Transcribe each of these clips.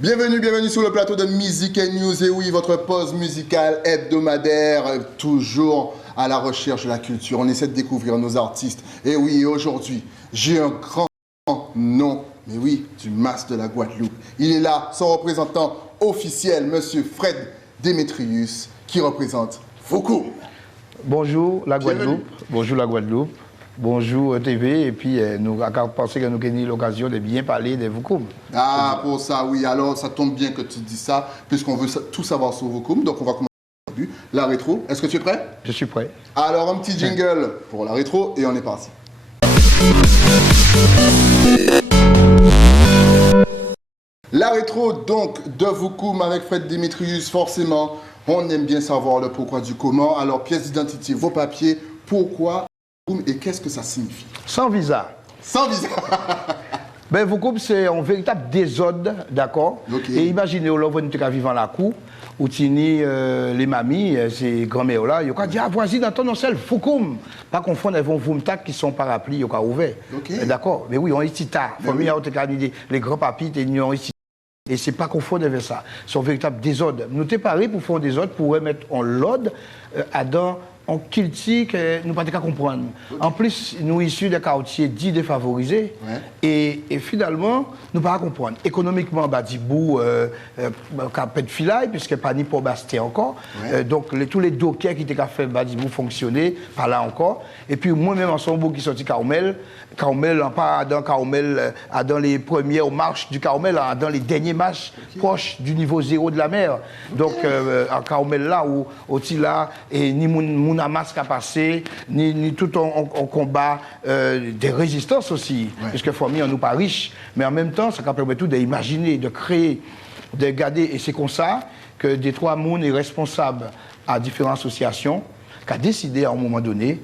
Bienvenue sur le plateau de Music & News. Et oui, votre pause musicale hebdomadaire, toujours à la recherche de la culture. On essaie de découvrir nos artistes. Et oui, aujourd'hui, j'ai un grand nom, mais oui, du Mas de la Guadeloupe. Il est là, son représentant officiel, Monsieur Fred Démétrius, qui représente Vaucoum. Bonjour la Guadeloupe, bonjour la Guadeloupe, bonjour TV, et puis nous avons pensé que nous avons eu l'occasion de bien parler de Vaucoum. Ah, pour ça, oui, alors ça tombe bien que tu dis ça, puisqu'on veut tout savoir sur Vaucoum, donc on va commencer au début. La rétro, est-ce que tu es prêt? Je suis prêt. Alors un petit jingle pour la rétro, et on est parti. La rétro, donc, de Vaucoum avec Fred Démétrius, forcément. On aime bien savoir le pourquoi du comment. Alors, pièce d'identité, vos papiers, pourquoi Vaucoum et qu'est-ce que ça signifie? Sans visa. Sans visa. Ben, Vaucoum, c'est un véritable désordre, d'accord? Okay. Et imaginez, là, vous êtes vivant la cour, où tini les mamies, ces grands-mères là, ils ont dit, ah, voici dans ton nom, c'est Vaucoum. Pas confondre avec Voumtak qui sont parapluies, ils ont ouvert. Okay. D'accord? Mais oui, on est ici tard. Les grands-papis, ils ont ici. Et c'est pas confondre avec ça. C'est un véritable désordre. Nous sommes parés pour faire un désordre, pour remettre en l'ordre, en culture que nous ne pouvons pas comprendre. Okay. En plus, nous issus des quartiers dits défavorisés. Ouais. Et finalement, nous ne pouvons pas comprendre. Économiquement, Badibou, capet de filaille, puisque pas ni pour Basté encore. Ouais. Donc, tous les dockers qui étaient fait Badibou fonctionner, par là encore. Et puis, moi-même, en son qui sorti Carmel, pas dans Carmel, dans les premières marches du Carmel, dans les derniers marches proches du niveau zéro de la mer. Donc, en Carmel, là, où là, et ni mon Hamas qui a passé, ni tout en combat des résistances aussi, puisque famille, on nous pas riche, mais en même temps, ça permet tout d'imaginer, de créer, de garder, et c'est comme ça que Détroit Moun est responsable à différentes associations, qui a décidé à un moment donné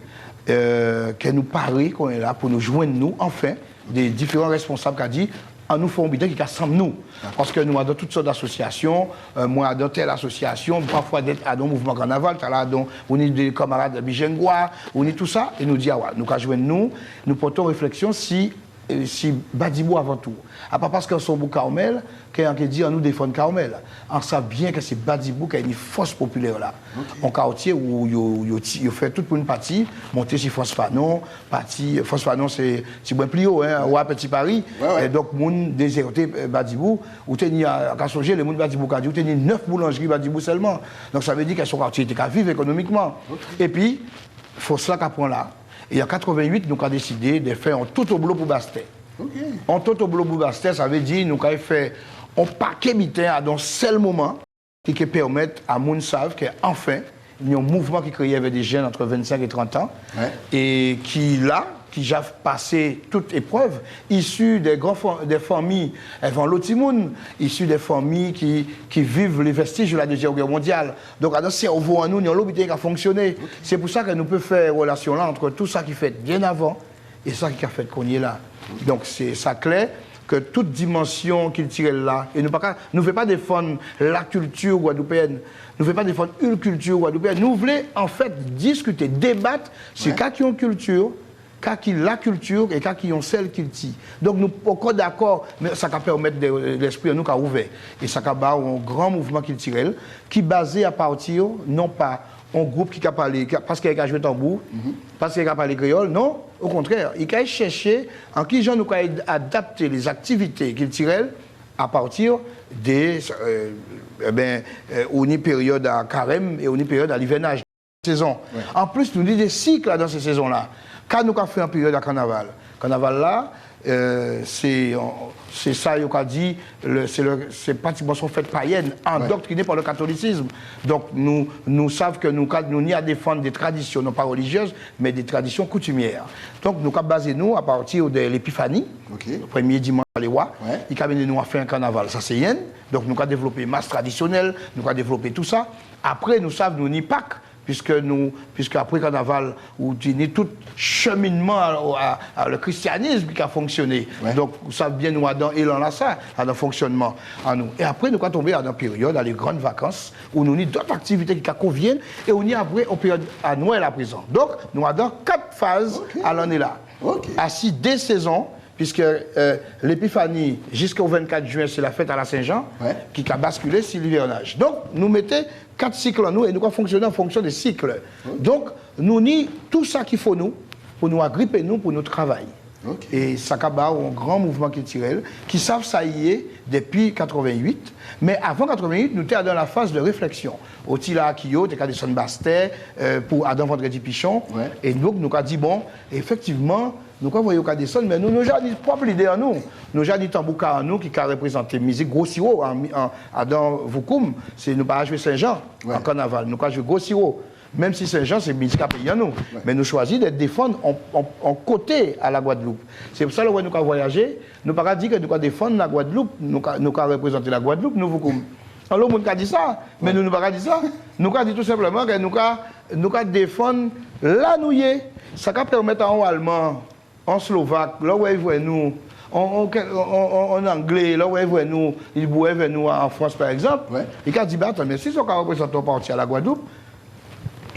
que nous paraît qu'on est là pour nous joindre, nous, enfin, des différents responsables qui ont dit en nous faisant un bilan qui rassemble nous. Parce que nous avons toutes sortes d'associations, moi dans telle association, parfois d'être à un mouvement carnaval, on est des camarades de Bijengwa, on est tout ça, et nous disons, nous avons joindre nous portons réflexion si Badibou avant tout. À part parce qu'on sont au Carmel, qu'on dit on nous défend Carmel. On sait bien que c'est Badibou qui a une force populaire là. En quartier où il fait toute une partie, monter sur Phosphano, Phosphano c'est bien plus haut, hein, ou à Petit Paris. Et donc, moun déserté Badibou, où tu as songer les moun Badibou qui a dit, où tu as 9 boulangeries Badibou seulement. Donc ça veut dire que son quartier était qu'à vivre économiquement. Et puis, il faut cela qu'apprend là. Et en 88, nous avons décidé de faire un tout au boulot pour Bastet. Un tout au boulot pour Bastet, ça veut dire que nous avons fait un paquet mitin dans un seul moment qui permet à moun savent qu'enfin, il y a un mouvement qui créé avec des jeunes entre 25 et 30 ans et qui a passé toute épreuve, issus des familles, elles vont l'Otimoun, issus des familles qui vivent les vestiges de la Deuxième Guerre mondiale. Donc, dans le cerveau, en nous, il y a l'hôpital qui a fonctionné. C'est pour ça que nous pouvons faire relation là entre tout ça qui fait bien avant et ça qui a fait qu'on y est là. Donc, c'est ça clair que toute dimension culturelle là, et nous ne voulons pas défendre la culture guadeloupéenne, nous ne voulons pas défendre une culture guadeloupéenne, nous voulons en fait discuter, débattre sur qui ont culture, qui la culture et qui ont celle qu'il tient. Donc nous sommes d'accord, mais ça va permettre l'esprit de nous à ouvert. Et ça va avoir un grand mouvement culturel qui est basé à partir, non pas un groupe qui a parlé, parce qu'il a joué tambour, parce qu'il a parlé créole, non, au contraire, il a cherché en qui gens nous avons adapté les activités culturelles à partir des une période à carême et une période à l'hivernage. Saison. En plus, nous avons des cycles dans ces saisons-là. Quand nous avons fait en période à carnaval, carnaval là, c'est ça, il a dit, c'est pratiquement son fête païenne, endoctrinée par le catholicisme. Donc nous savons que nous n'y à défendre des traditions, non pas religieuses, mais des traditions coutumières. Donc nous avons basé nous à partir de l'épiphanie, le premier dimanche à l'Ewa, il a amené nous à faire un carnaval, ça c'est yen. Donc nous avons développé masse traditionnelle, nous avons développé tout ça. Après nous savons nous n'y Pâques. Puisque après carnaval, où il y a tout cheminement à le christianisme qui a fonctionné. Donc, vous savez bien, nous avons élan là ça, à notre fonctionnement à nous. Et après, nous sommes tombés dans une période, dans les grandes vacances, où nous avons d'autres activités qui conviennent, et on y a après une période à Noël à présent. Donc, nous avons 4 phases à l'année là. À 6 des saisons puisque l'épiphanie, jusqu'au 24 juin, c'est la fête à la Saint-Jean, qui a basculé sur l'hivernage. Donc, nous mettons 4 cycles en nous et nous fonctionnons en fonction des cycles. Donc, nous ni tout ça qu'il faut nous, pour nous agripper nous, pour nous travailler. Et Sakaba, un grand mouvement culturel, qui savent ça y est depuis 88. Mais avant 88, nous étions dans la phase de réflexion. Au Tila Akio, tu as des Bastet, pour Adam Vendredi Pichon. Et donc, nous avons dit, bon, effectivement, nous avons voyé descendre, mais nous avons une propre idée en nous. Nous avons dit Tambouka en nous qui a représenté musique Grossiro en Adam Voukoum. C'est nous pas jouer Saint-Jean en carnaval. Nous avons joué Grossiro. Même si Saint-Jean, c'est musique à payer à nous. Mais nous choisissons d'être défendre en côté à la Guadeloupe. C'est pour ça que nous avons voyagé. Nous n'avons pas dit que nous avons défendre la Guadeloupe, nous avons représenté la Guadeloupe, nous vous. Alors, nous avons dit ça, mais nous n'avons pas dit ça. Nous avons dit tout simplement que nous avons défendre la nouille. Ça va permettre en allemand, en slovaque, là où ils voient nous, en anglais, là où ils voient nous, ils voient nous en France par exemple. Ils ont dit, mais si on représente un parti à la Guadeloupe,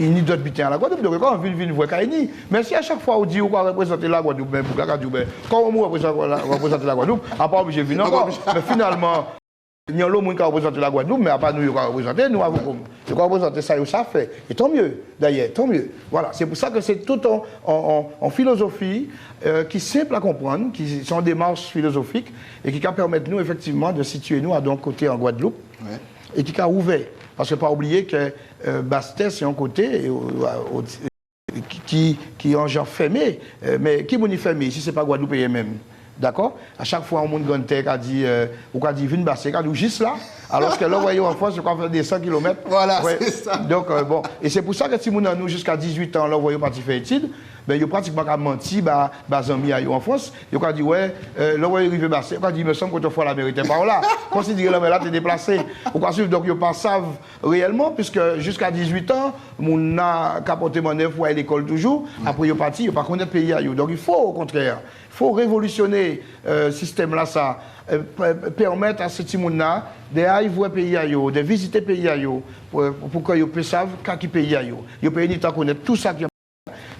il n'y a d'autres butins à la Guadeloupe, donc quand on vient voir Kaini. Mais si à chaque fois on dit qu'on va représenter la Guadeloupe, quand on représente la Guadeloupe, on n'est pas obligé de venir encore. Mais finalement, il y a l'autre monde qui représente la Guadeloupe, mais à part nous qui représenter, nous avons représenter ça et ça fait. Et tant mieux, d'ailleurs, tant mieux. Voilà, c'est pour ça que c'est tout en philosophie qui est simple à comprendre, qui sont des démarches philosophiques et qui permettent nous effectivement de situer nous à d'un côté en Guadeloupe et qui a ouvert. Parce qu'il ne faut pas oublier que Bastet, c'est un côté qui est en genre fermé. Mais qui est fermé ici, ce n'est pas Guadeloupe même. D'accord? À chaque fois, on monte dans terre qui a dit, ou qui a dit, viens Bastet, qui a dit, juste là. Alors que là, vous voyez, en France, c'est qu'on fait des 100 km. Voilà, c'est ça. Donc, bon. Et c'est pour ça que si nous, jusqu'à 18 ans, là, vous voyez, parti faire études, ben, il a pratiquement menti, en France. Il a dit, ouais, là, vous voyez, arrivé Bastet, il a dit, il me semble que tu fois la mérite par là. Considérez là, mais là, tu es déplacé. Donc, ils ne pas savent réellement, puisque jusqu'à 18 ans, on a capoté mon œuvre pour aller à l'école toujours. Après, il est parti, il n'a pas connaître le pays. Donc, il faut, au contraire, il faut révolutionner ce système-là, ça. Permettre à ces gens-là d'aller voir le pays, de visiter le pays, pour qu'ils puissent savoir quel pays. Ils peuvent connaître tout ça.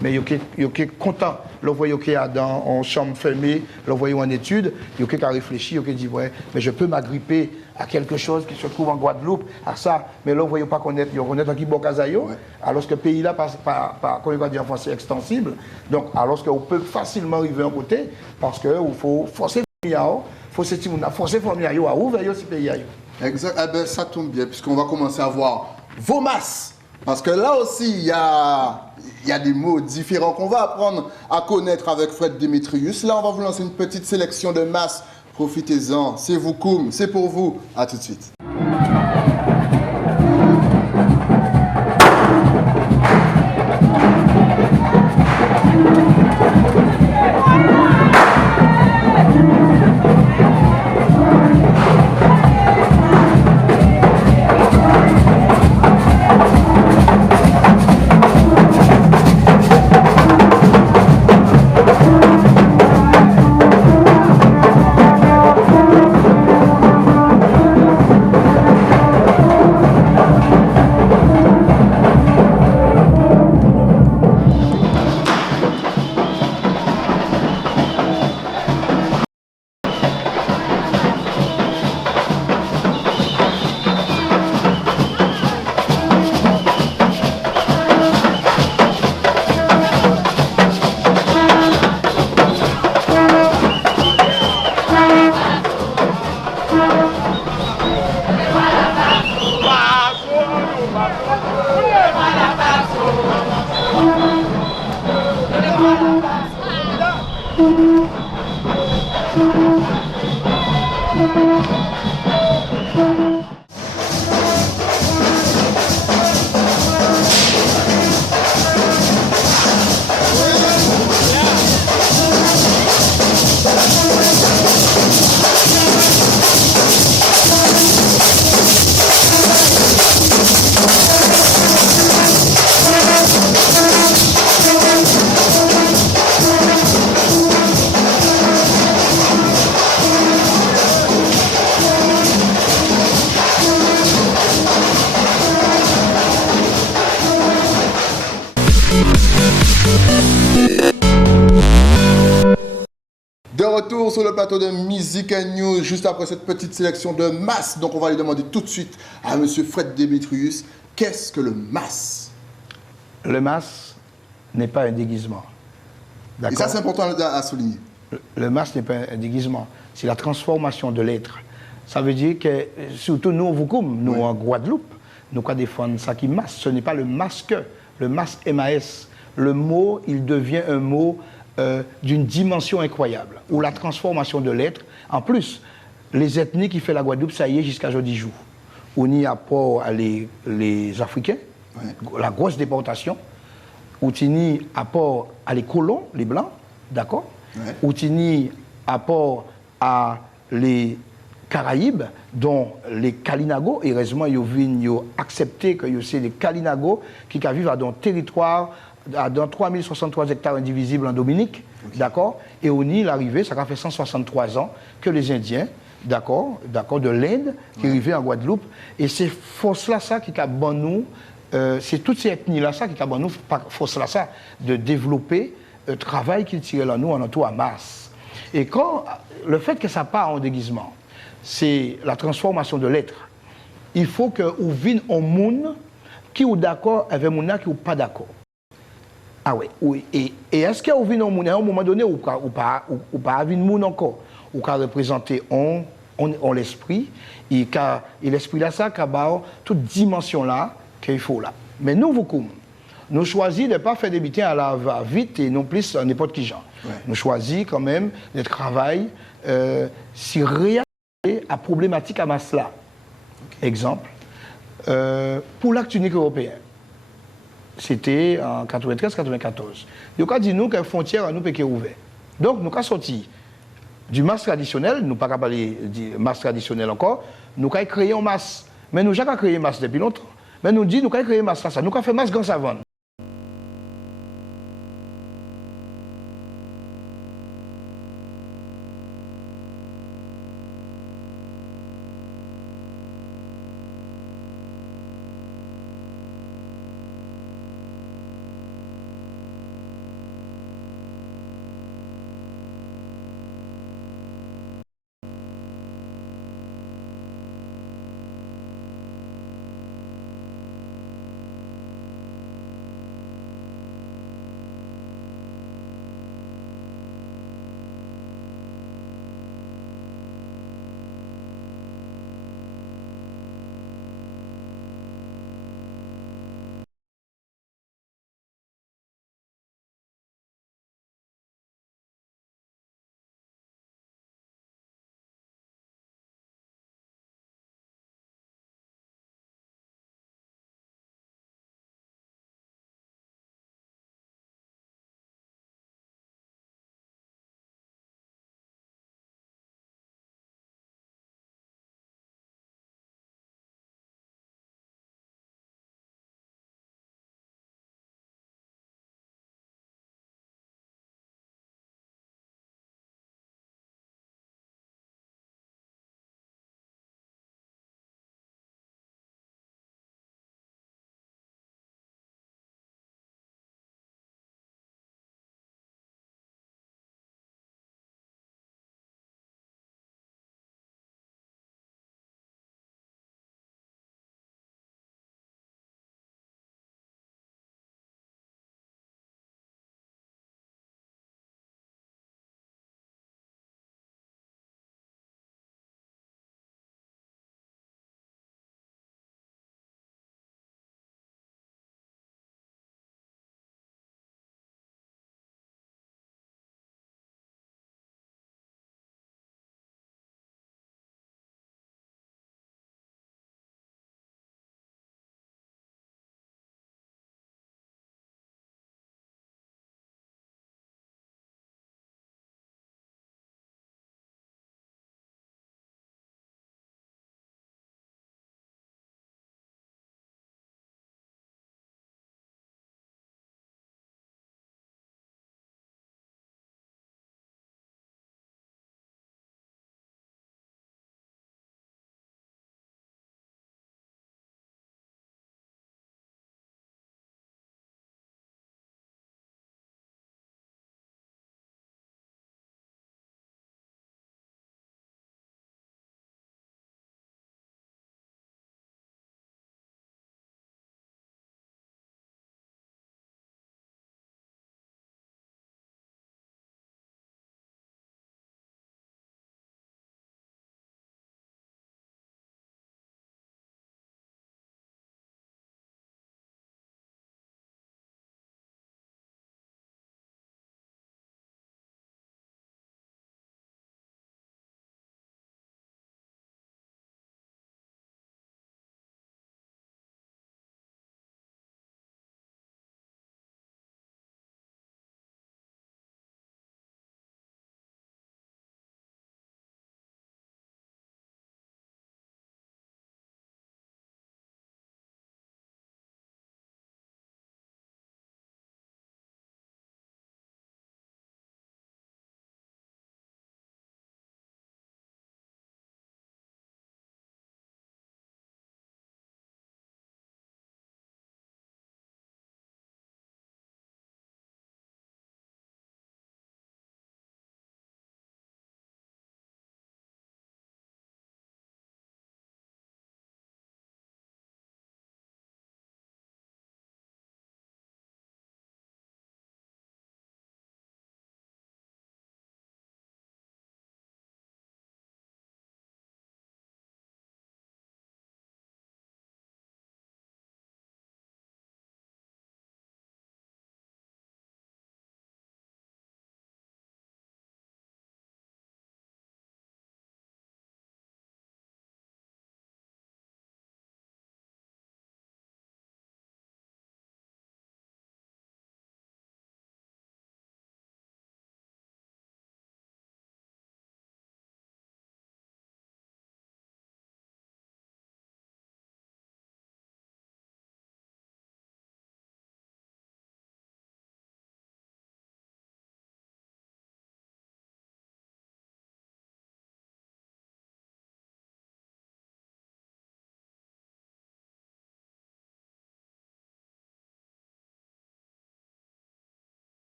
Mais ils sont contents. Ils voient en chambre fermée, ils voient en études, ils ont réfléchi, ils ont dit, ouais, mais je peux m'agripper à quelque chose qui se trouve en Guadeloupe, à ça. Mais là, ils ne voient pas connaître, ils connaissent qui Bokazayo, alors que le pays-là, comme on va dire en français, extensible. Donc, alors qu'on peut facilement arriver en côté, parce qu'il faut forcer le pays, il faut forcer le pays à ouvrir ce pays. Exact. Eh ben, ça tombe bien, puisqu'on va commencer à voir vos masses. Parce que là aussi, il y a des mots différents qu'on va apprendre à connaître avec Fred Demetrius. Là, on va vous lancer une petite sélection de masses. Profitez-en. C'est vous, Koum. C'est pour vous. À tout de suite. retour sur le plateau de Music and News, juste après cette petite sélection de masse. Donc on va lui demander tout de suite à Monsieur Fred Démétrius, qu'est-ce que le mas? Le mas n'est pas un déguisement. Et ça c'est important à souligner. Le mas n'est pas un déguisement, c'est la transformation de l'être. Ça veut dire que, surtout nous, nous en Guadeloupe, nous quoi défendre ça qui mas. Ce n'est pas le masque, le mas M-A-S. Le mot, il devient un mot d'une dimension incroyable, où la transformation de l'être, en plus, les ethnies qui font la Guadeloupe, ça y est, jusqu'à aujourd'hui jour. On y a pas les Africains, la grosse déportation, où il y a rapport à les colons, les Blancs, d'accord, où il y a rapport à les Caraïbes, dont les Kalinago, et heureusement, ils ont accepté que c'est les Kalinago qui vivent dans un territoire dans 3063 hectares indivisibles en Dominique, d'accord, et on y est arrivé, ça a fait 163 ans que les Indiens, d'accord, de l'Inde, qui arrivaient en Guadeloupe, et c'est force-là, ça, qui a bon nous, c'est toutes ces ethnies-là, ça, qui a bon nous, force-là, ça, de développer le travail qu'ils tiraient là, nous, en entour à masse. Et quand, le fait que ça part en déguisement, c'est la transformation de l'être. Il faut que vous vienne un monde qui est d'accord avec un monde qui n'est pas d'accord. Ah oui. Et est-ce qu'il y a un monde à un moment donné ou pas un monde encore, ou qu'à représenter l'esprit, et l'esprit là, ça, qu'à toute dimension là, qu'il faut là. Mais nous, nous choisissons de ne pas faire des meetings à la va-vite et non plus n'importe qui genre. Nous choisissons quand même de travailler si réagir à problématique à Masla. Exemple, pour l'acte unique européen, c'était en 93-94. Nous avons dit nous que la frontière nous est ouverte. Donc nous avons sorti du masque traditionnel, nous ne pouvons pas parler du masque traditionnel encore, nous avons créé un masque. Mais nous avons créé un masque depuis longtemps. Mais nous disons nous avons créé un masque ça. Nous avons fait un masque grand savane.